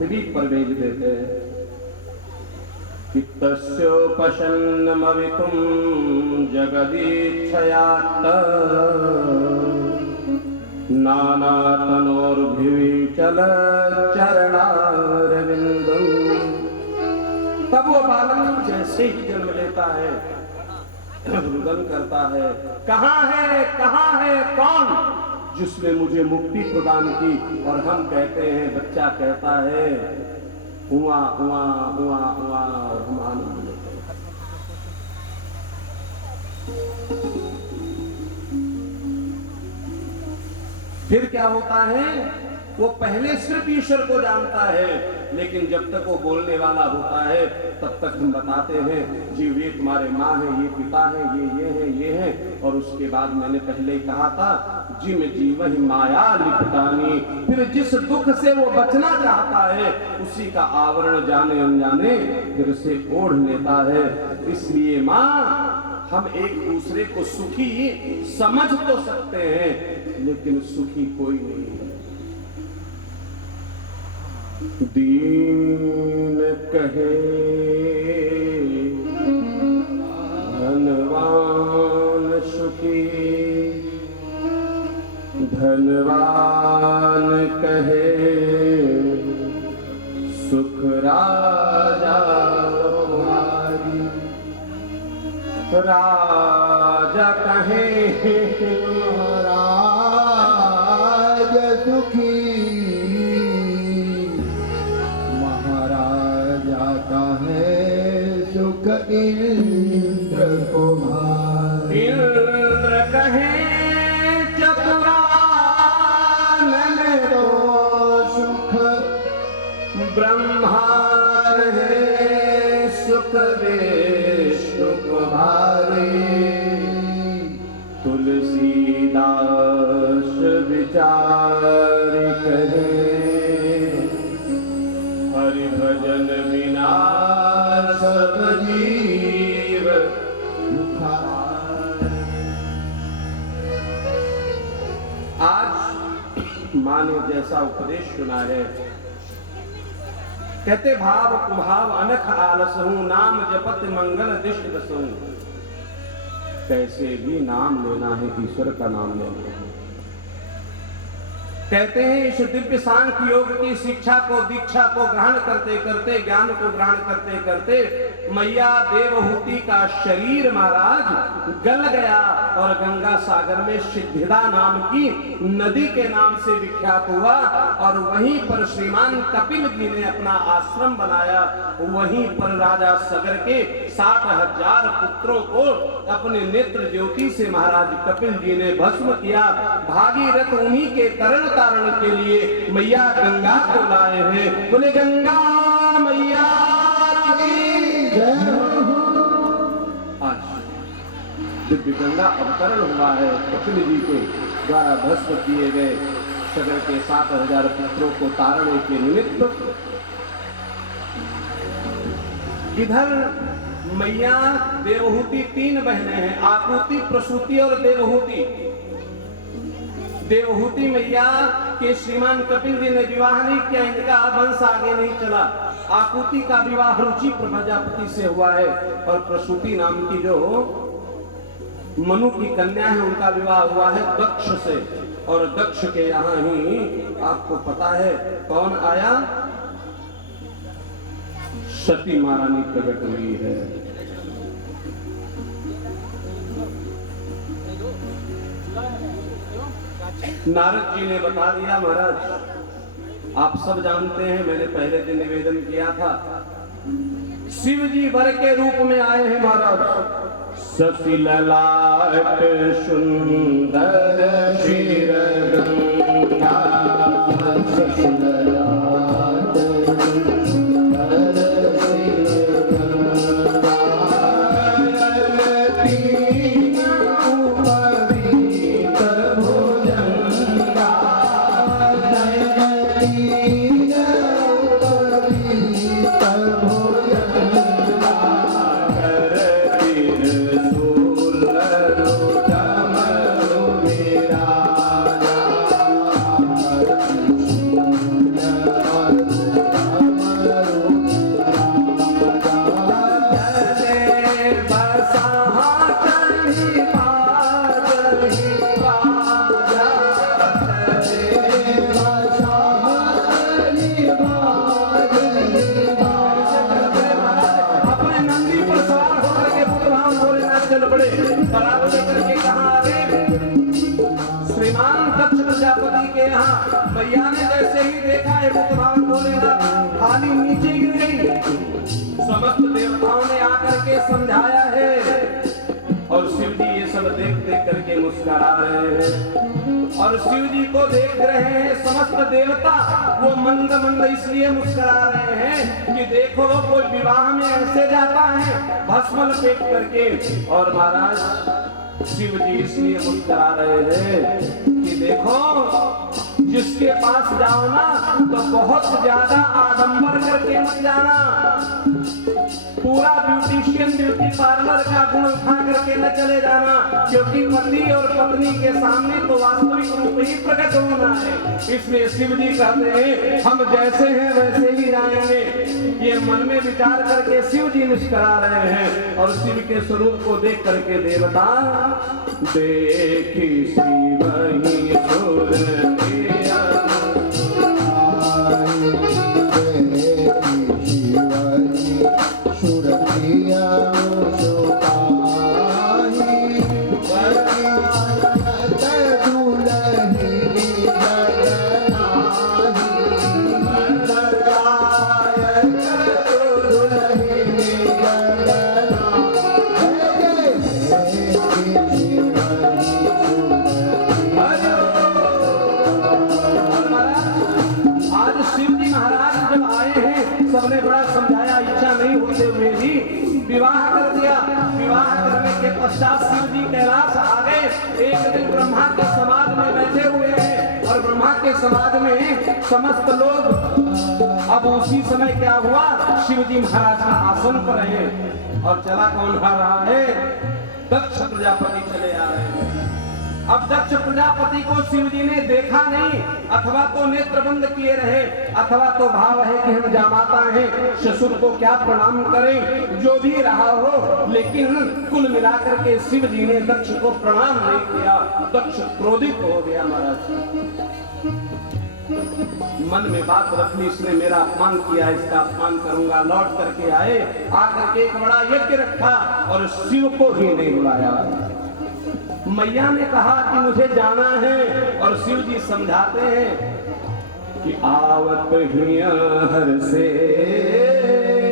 पर भेज देते हैं कि तस्योपशन्नमवितुं जगदीच्छयात्त नानातनोर्भिविचल चरणारविंदम। तब वो बालक जैसे ही जन्म लेता है, रुदन करता है, कहाँ है कौन जिसने मुझे मुक्ति प्रदान की? और हम कहते हैं, बच्चा कहता है हुआ हुआ हुआ हुआ, और हम आनंद लेते हैं। फिर क्या होता है? वो पहले सिर्फ ईश्वर को जानता है, लेकिन जब तक वो बोलने वाला होता है तब तक हम बताते हैं जी ये तुम्हारे माँ है, ये पिता है, ये है। और उसके बाद मैंने पहले ही कहा था जिम जीवन माया लिपटानी। फिर जिस दुख से वो बचना चाहता है उसी का आवरण जाने अनजाने फिर से ओढ़ लेता है। इसलिए माँ, हम एक दूसरे को सुखी समझ तो सकते हैं, लेकिन सुखी कोई नहीं है। दीन कहे धनवान सुखी, धनवान कहे सुख राजा तुम्हारी, राजा कहे महाराज सुखी, महाराजा कहे सुख इंद्र कुमार। इंद्र कहे चतुरानन तो सुख, ब्रह्मा है सुख विष्णु कुमारी। तुलसीदास विचार करे हरि भजन बिना सब जीव आज माँ ने जैसा उपदेश सुना है, कहते भाव कुभाव अनख आलस हूं, नाम जपत मंगल दिष्ट बसूं। कैसे भी नाम लेना है, ईश्वर का नाम लेना है। कहते हैं इस दिव्य सांख्य योग की शिक्षा को, दीक्षा को ग्रहण करते करते, ज्ञान को ग्रहण करते करते मैया देवहूति का शरीर महाराज गल गया और गंगा सागर में सिद्धिदा नाम की नदी के नाम से विख्यात हुआ। और वहीं पर श्रीमान कपिल जी ने अपना आश्रम बनाया। वहीं पर राजा सगर के 60,000 पुत्रों को अपने नेत्र ज्योति से महाराज कपिल जी ने भस्म किया। भागीरथ उन्हीं के तरण तारण के लिए मैया गंगा को लाए हैं। बोले गंगा मैया की जय। आज दिव्य गंगा अवतरण हुआ है। कपिल जी के द्वारा भस्म किए गए सगर के 60,000 पुत्रों को तारने के निमित्त इधर मैया देवहूति 3 बहनें हैं, आकृति, प्रसूति और देवहूति। देवहूति मैया के श्रीमान कपिल जी ने विवाह नहीं किया, इनका वंश आगे नहीं चला। आकृति का विवाह रुचि प्रजापति से हुआ है और प्रसूति नाम की जो मनु की कन्या है उनका विवाह हुआ है दक्ष से। और दक्ष के यहाँ ही आपको पता है कौन आया? सती महारानी प्रकट हुई है। नारद जी ने बता दिया महाराज, आप सब जानते हैं, मैंने पहले दिन निवेदन किया था, शिव जी वर के रूप में आए हैं महाराज। सती ललाट सुंदर शिर गंगा, सती ललाट सुंदर शिर गंगा, तीन उपवीत भुजंगा, तीन उपवीत भुजंगा, एक उदाहरण बोलेगा, थाली नीचे गिर गई। समस्त देवताओं ने आकर के समझाया है और शिव जी ये सब देख देख करके मुस्कुरा रहे हैं। और शिव जी को देख रहे हैं समस्त देवता, वो मंद मंद इसलिए मुस्कुरा रहे हैं कि देखो कोई विवाह में ऐसे जाता है भस्म लपेट करके। और महाराज शिव जी इसलिए मुस्कुरा रहे हैं कि देखो जिसके पास जाओ ना तो बहुत ज्यादा आडंबर करके मत जाना, पूरा ब्यूटिशियन ब्यूटी पार्लर का गुण उठा करके न चले जाना, क्योंकि पति और पत्नी के सामने तो वास्तविक रूप ही प्रकट होना है। इसलिए शिव जी कहते हैं हम जैसे हैं वैसे ही जाएंगे। ये मन में विचार करके शिव जी मुस्कुरा रहे हैं और शिव के स्वरूप को देख करके देवता देखी शिव ही सुर सबने बड़ा समझाया, इच्छा नहीं होते हुए भी विवाह कर दिया। विवाह करने के पश्चात शिव जी कैलाश आ गए। एक दिन ब्रह्मा के समाज में बैठे हुए हैं और ब्रह्मा के समाज में समस्त लोग। अब उसी समय क्या हुआ, शिव जी महाराज का आसन पर है और चला कौन आ रहा है, दक्ष प्रजापति चले आ रहे हैं। अब दक्ष प्रजापति को शिव जी ने देखा नहीं, अथवा तो नेत्र बंद किए रहे, अथवा तो भाव है कि हम जामाता हैं, ससुर को क्या प्रणाम करें, जो भी रहा हो। लेकिन कुल मिलाकर के शिव जी ने दक्ष को प्रणाम नहीं किया। दक्ष क्रोधित हो गया महाराज, मन में बात रख ली, इसने मेरा अपमान किया, इसका अपमान करूंगा। लौट करके आए, आकर के एक बड़ा यज्ञ रखा और शिव को ही नहीं बुलाया। मैया ने कहा कि मुझे जाना है और शिव जी समझाते हैं कि आवत हर से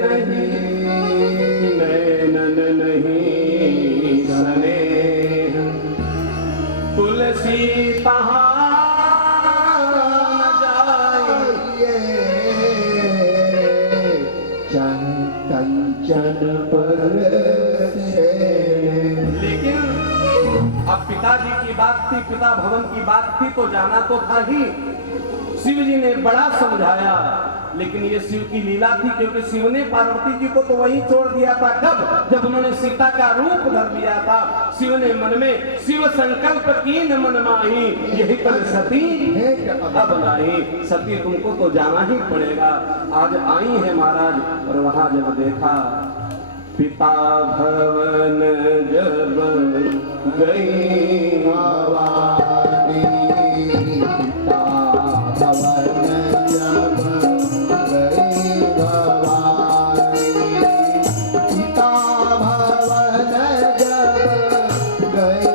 नहीं, नैनन नहीं सने, तुलसी तहाँ न जाए, कंचन पर। लेकिन अब पिताजी की बात थी, पिता भवन की बात थी, तो जाना तो था ही। शिव जी ने बड़ा समझाया, लेकिन ये शिव की लीला थी, क्योंकि शिव ने पार्वती जी को तो वहीं छोड़ दिया था। कब? जब उन्होंने सीता का रूप धर लिया था। शिव ने मन में शिव संकल्प की न मन माही, यही कर सती अब नाही। सती तुमको तो जाना ही पड़ेगा। आज आई है महाराज, और वहां जब देखा पिता भवन जब गई भवानी, पिता भवन जब गई भवानी, पिता भवन जब गई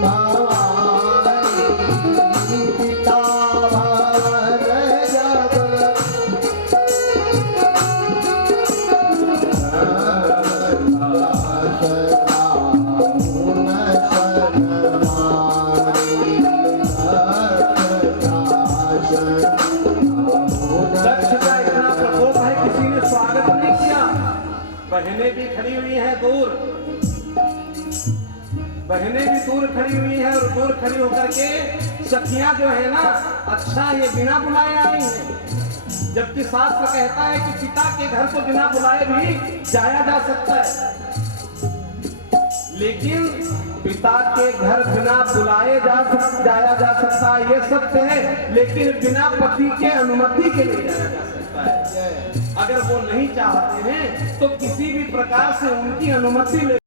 भवानी, पिता भवन जब बहनें भी खड़ी हुई हैं दूर, बहनें भी दूर खड़ी हुई हैं, और दूर खड़ी होकर के सखियां जो है ना, अच्छा ये बिना बुलाए आई हैं। जबकि शास्त्र कहता है कि पिता के घर को बिना बुलाए भी जाया जा सकता है, लेकिन पिता के घर बिना बुलाए जाया जा सकता है, ये सत्य है। लेकिन बिना पति के अनुमति के लिए जाया जा सकता है। अगर वो नहीं चाहते हैं तो किसी भी प्रकार से उनकी अनुमति ले